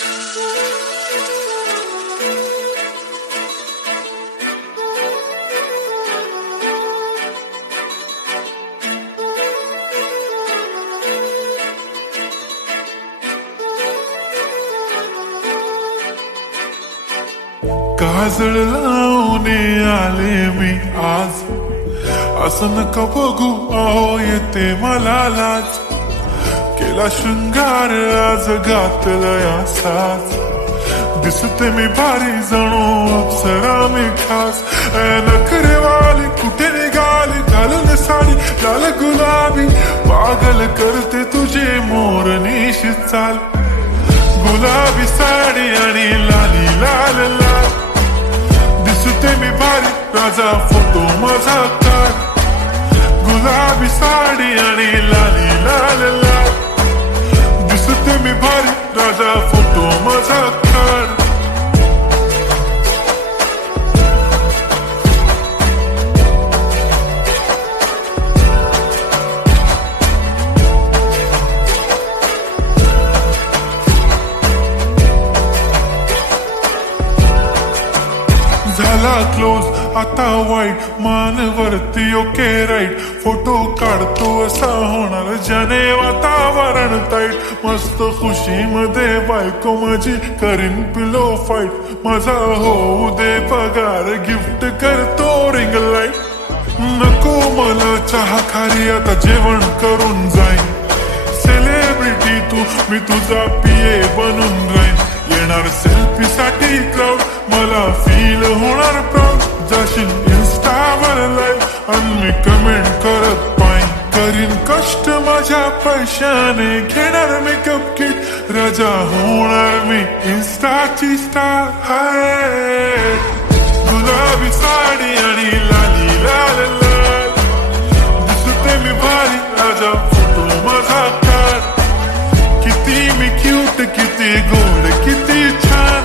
काजळ लावून आले मी आज, असं नका बघू अहो येते मला लाज. केला शृंगार आज घातलया साज, दिसते मी भारी जणू अप्सरा मी खास. नखरेवाली कुठे निघाली घालून साडी लाल गुलाबी, पागल करते तुझे मोरनीशी चाल. गुलाबी साडी आणि लाली लाल लाल, दिसते मी भारी राजा फोटो माझा काढ. गुलाबी साडी आणि लाली लाल लाल, दिसते मी भारी राजा फोटो माझा काढ. झाला क्लोज आता वाईट, मान वरती ओके राईट. फोटो काढतो असा होणार ज्याने वातावरण टाईट. मस्त खुशी मध्ये बायको माझी करीन पिलो फाईट. माझा होऊ दे पगार गिफ्ट करतो रिंग लाईट. नको मला चहा खारी आता जेवण करून जाईन. सेलिब्रिटी तू मी तुझा पिये बनून राहीन. येणार सेल्फी साठी क्राऊड मला फील होणार प्राऊड. जाशील इन्स्टावर लाईव्ह आणि मी कमेंट करत पाईन. करीन कष्ट माझ्या पैशाने घेणार मेकअप किट. राजा होणार मी इन्स्टाची स्टार. हाय गुलाबी साडी आणि लाली लाल लाल, दिसते मी भारी राजा फोटो माझा काढ. किती मी क्यूट किती गोड किती छान,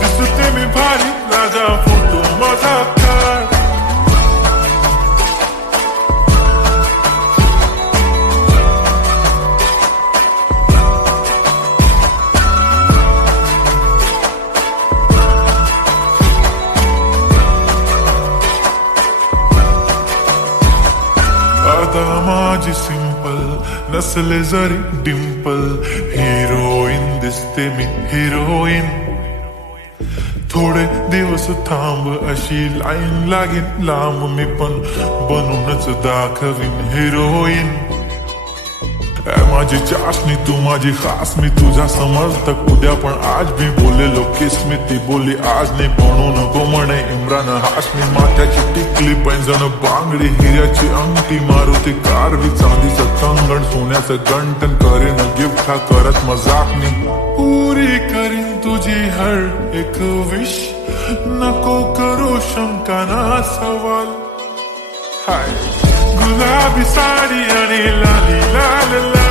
दिसते मी भारी राजा फोटो माझा काढ. आता माझी सिंपल नसले जरी डिंपल, हिरोईन दिसते मी हिरोईन. थोडे दिवस थांब अशी लाईन लागेल लांब, मी पण बनूनच दाखवीन हिरोईन. माझी चाशनी तू माझी खास, मी तुझा समर्थक उद्या पण आज मी बोलेलो किस मी. ती बोली आज नाही बनू नको म्हणे इम्रान हाशमी. माथ्याची टिकली पैंजण बांगडी हिऱ्याची अंगठी, मारुती कारवी चांदीचं कंगण सोन्याचं गंटन. करीन गिफ्ट हा करत मजाक मी. पुरी करीन तुझी हर एक विश, नको करू शंका ना सवाल. हाय गुलाबी साडी आणि लाली लाल लाल,